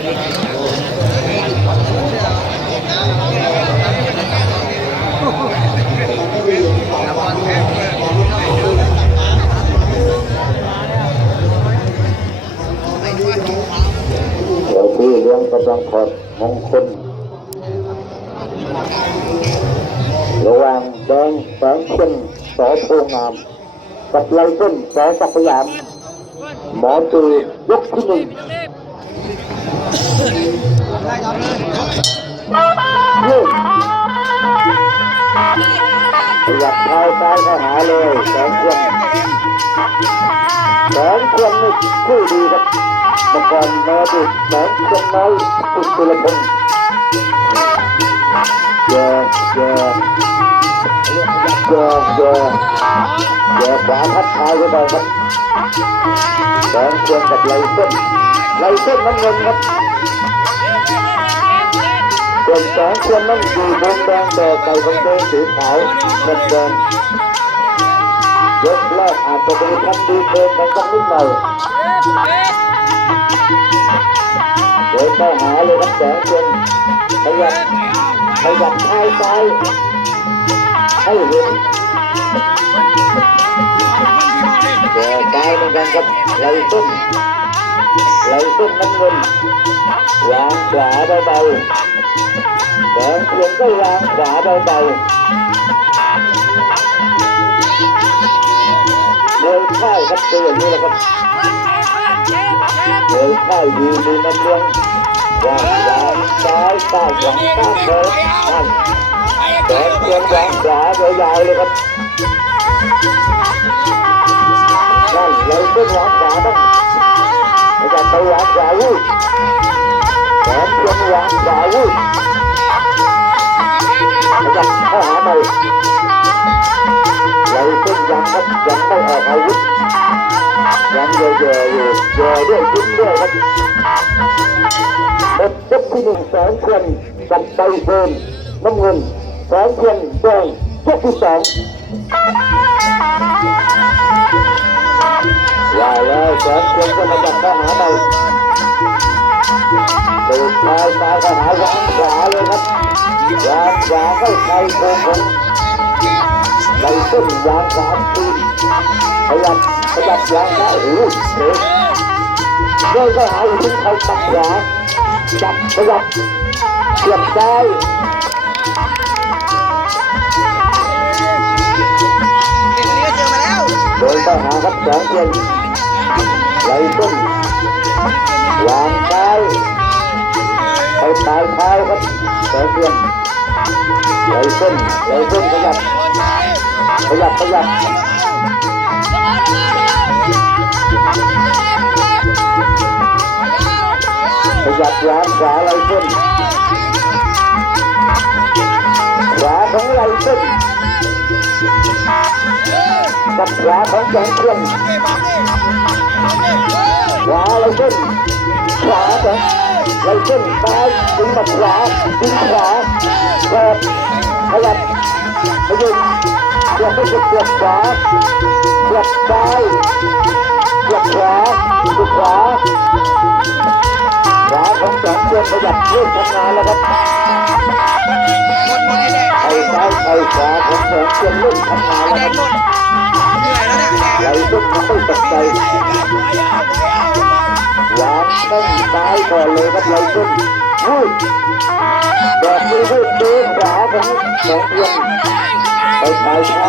ที่เลี้ยงกำลังถอดมงคลระหว่างแดงแสงเช่นสอโพงาม กับไลเส้นสอสักยาม หมอตือยกที่หนึ่ง ขยับเท้าซ้ายเข้าหาเลยแสงครื่องแสงเครื่องนี่คู่ดีครับเมื่อก่อนมาดูแสงเครื่องน้อยสุดสุรพงษ์เยอะเยอะเยอะเยอะเยอะขวาพัดท้ายเข้าไปครับ แสงควงกับไหลเส้นไหลเส้นน้ำเงินครับส่วนแสงควงนั้นอยู่บนแดงแต่ใส่กางเกงสีขาวเงินแดงยกแรกอาจจะเป็นคำดีเพลงกันสักนิดหน่อยเดินเข้าหาเลยครับแสงควงขยับขยับท้ายซ้ายให้เห็น แก่กายเหมือนกันครับไหลส้นไหลส้นน้ำเงินวางขวาเบาๆแสงเพียงก็วางขวาเบาๆเดินค่ายครับตัวอย่างนี้แหละครับเดินค่ายดีมีน้ำเลี้ยงวางขวาซ้ายซ้ายหลังซ้ายเดินนั่นแสงเพียงวางขวายาวๆเลยครับ นั่นเราขึ้นหวางขวาบ้างไม่จะไปหวางขวาวุ้ยแขนเพียงหวางขวาวุ้ยไม่จะเข้าหา วุธยังเยอะๆอยู่เยอะเพียนกับใบเฟิร์นน้ำเงินแสนเพียนแดงยกที่สองว่าแล้วแสนเพียงก็มาจับข้อหาเราตูดชายตายข้อหาวางขวาเลยครับวางขวาเข้าใครโค้งผมในเส้นวางขวาตีขยับขยับวางซ้ายโอ้โหเฮ้ยเดินเข้าหาอยู่ที่ใครตัดขวาจับขยับเสียบซ้ายเดินเข้าหาครับแสงเพียง ไหลต้นวางซ้ายไปปลายเท้าครับแสงเทียนไหลต้นไหลต้นขยับขยับขยับขยับขวาขวาไหลต้นขวาของไหลต้น กับขวาของแสงเทียนขวาเราขึ้นขวาไปเราขึ้นซ้ายดึงมาขวาดึงขวาเปิดขยับขยุบเกือบไม่เกือบขวาเกือบซ้ายเกือบขวาดึงขวา ขวาของแสงเทียนขยับเริ่มทำงานแล้วครับไอ้ซ้ายไอ้ขวาของแสงเทียนเริ่มทำงานแล้วครับเราต้องทำให้ตกใจวางแข้งซ้ายก่อนเลยครับเราขึ้นพูดแบบนี้ให้เดินขวาของสองเพียงไปปลายเท้า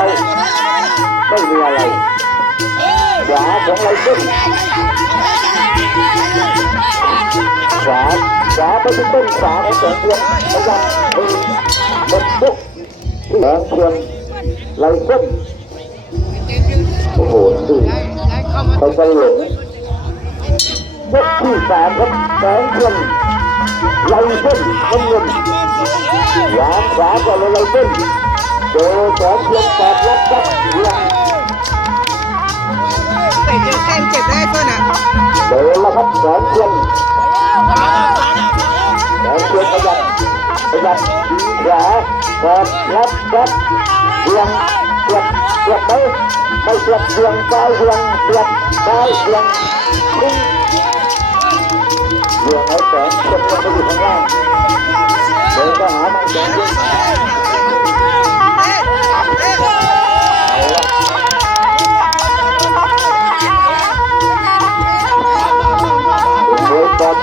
ไม่มีอะไรขวาของเราขึ้น ขวาขวาไปที่ต้นขวาของสงเพียงพยายามมือหมดปุ๊บสองเพียงเราขึ้นโอ้โหดูเขาจะหลงยกที่สามครับแสงเทียนไหลเส้นน้ำเงินวาขวาก่อนเลยไหลเส้นเจอแสงเทียนแตกลักครับ สองคนสองคนประหยัดประหยัดขวาขวารับรับเรียงเสียงเสียงไปไปเสียงเรียงไปเรียงเสียงไปเรียงขึ้นเรียงไอ้แสนเพื่อนมปอยู่ข้างล่างเดินไปหามันแสนเพื่น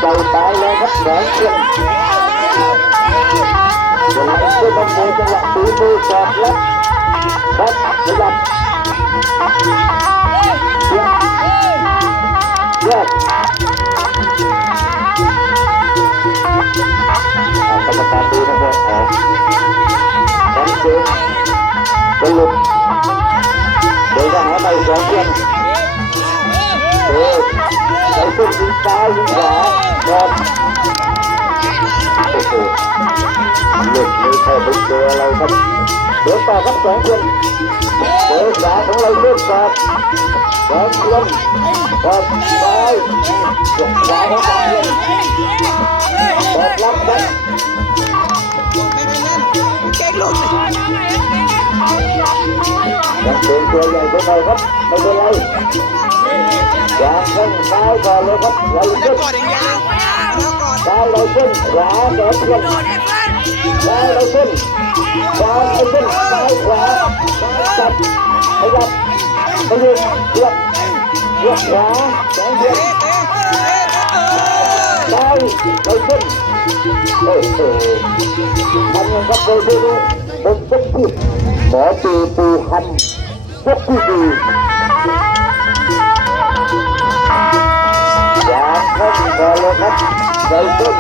ใจตายแล้วครับแสนเดือนเวลาเพื่อนมันโมจังหวะตีมือสอดแล้วครับขยับเสียบแยกอ่ากรรมการดูนะครับอ๋อแสนเดือนสรุปโดยทหารในแสนเดือนเออใส่ตุ้นยิงซ้ายยิงขวา ครับโอ้โหหลุดมือเข้าไปเจออะไรครับเดี๋ยวต่อครับสองคนเดี๋ยวขวาของเราเลือกครับสองคนครับซ้ายขวาของสองคนบอกรับครับไม่ทันนั่นเก่งหลุดยังเป็นตัวใหญ่ไปหน่อยครับไม่เป็นไรอย่างข้างซ้ายก่อนเลยครับเราแล้เลืวอกกอ ดางเดียวแล้วกอดซ้ายเราขึ้นขวาสองคนซ้ายเราขึ้นขวาเราขึ้นซ้ายขวาซ้ายจับขยับขยับเรียบเรียบขวาสองคนเอ๊ะเอ๊ะเอ๊ะเออซ้ายเราขึ้นโอ้โหมันยังครับโดยที่รู้บนทุกที่หมอตีปูคำทุกที่ดีอยากขึ้นก่อนเลยครับ เราขึ้น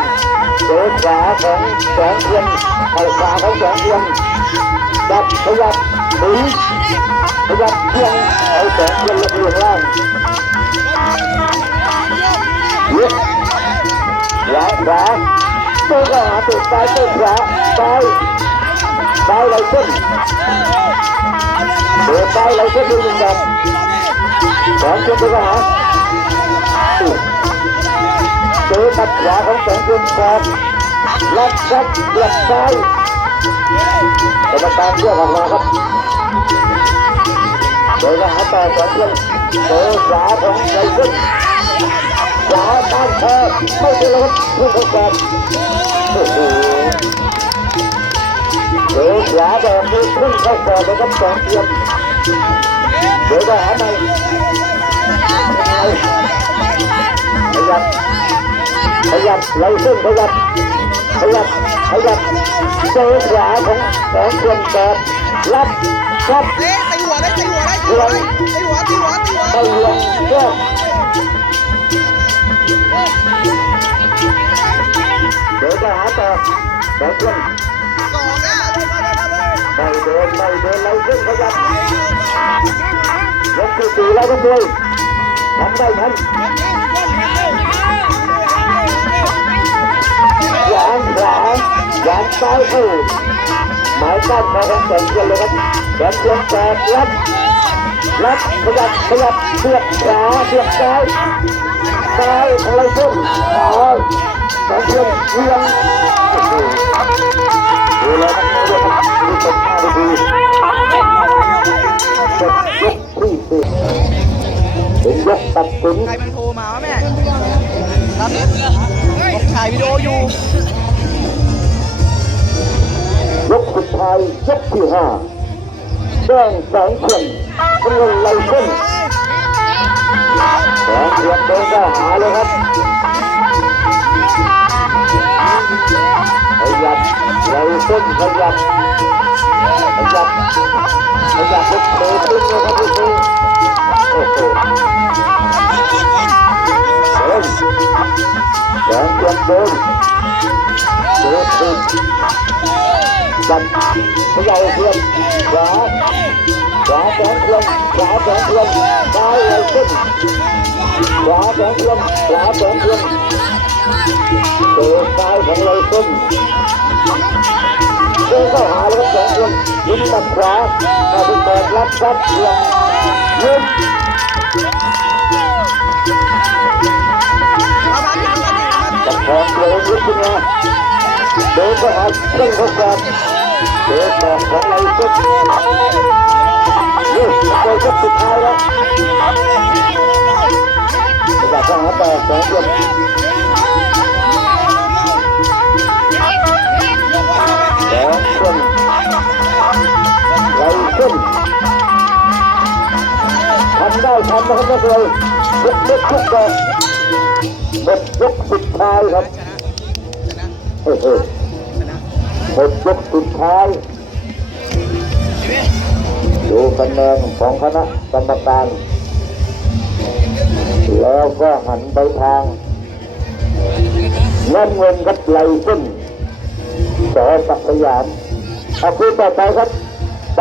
เจอขวาของสองคนไอ้ขวาของสองคนจับขยับหนีขยับเพียงเอาสองคนลงเรียงล่างเยอะขวาขวาตัวก็หาตัวซ้ายตัวขวาซ้ายซ้ายเราขึ้นเดินซ้ายเราขึ้นดูหนึ่งแบบสองคนตัวก็หา อตัดขวาของสองคนครับลัดซัดหลับซ้ายกรรมการเรียกออกมาครับโดยทหารต่อสองคนเจอขวาของไรขึ้นขวาต้านแพ้ไม่เป็นไรครับพุ่งเข้าก่อนโอ้โหเจอขวาแบบนี้พุ่งเข้าก่อนเลยครับสองเทียมโดยทหารในขยับ ขยับไรขึ้นขยับขยับขยับเจอขวาของสองคนแบบรับรับเอ๊ะตีหัวได้ตีหัวได้ตีหัวได้ตีหัวตีหัวตีหัวไปลงแก้เดี๋ยวจะหาต่อเดี๋ยวขึ้นสองอะไม่เดินไม่เดินเราขึ้นขยับยกคือตีแล้วทุกคนทำได้ทัน งขวายางซ้ายเข้าหมายกั้นมาทั้งแสนเดือนเลยครับแสนเดือนแตกรับรับขยับขยับเสียบขวาเสียบซ้ายซ้ายของเราขึ้นขวาแสนเดือนเวียงโอ้โหดูแล้วครับดูเป็นหน้าดูจ็ดยกที่สี่เป็นยกตัดสินใครมันโทรมาวะแม่รับผมถ่ายวิดีโออยู่ ยกสุดท้ายยกที่ห้าแดงแสงเทียนกำลังไล่ขึ้นแสงเทียนเดินเข้าหาเลยครับขยับไล่ขึ้นขยับขยับขยับลุกเตะขึ้นเลยครับพี่ซีโอ้โหเดินแสงเทียนเดินเดินขึ้น จับขย่าเพื่อนขวาขวาสองเพื่อนขวาสองเพื่อนซ้ายเลยขึ้นขวาสองเพื่อนขวาสองเพื่อนเตะซ้ายของเราขึ้นเดินเข้าหาแล้วครับสองเพื่อนยิงตัดขวาเอาไปเปิดรับซัดลงยิงเอามาดิมาดิมาดิจับของเลยยิงขึ้นมา เดินเข้าหาซึ่งเขาการเดินต่อของไอ้ก็เลือกไปก็สุดท้ายแล้วอยากจะหาแต่สองคนแล้วคนไรขึ้นทำได้ทำนะครับนักเรีนยกเล็กทุกดอกหมดยกสุดท้ายครับ อ้โหหมดยกสุดท้าย ดูคะแนนของคณะกรรมการ แล้วก็หันไปทางน้ำเงินกับไหลขึ้นสอสักสยามเอาคุยต่อไปครับไป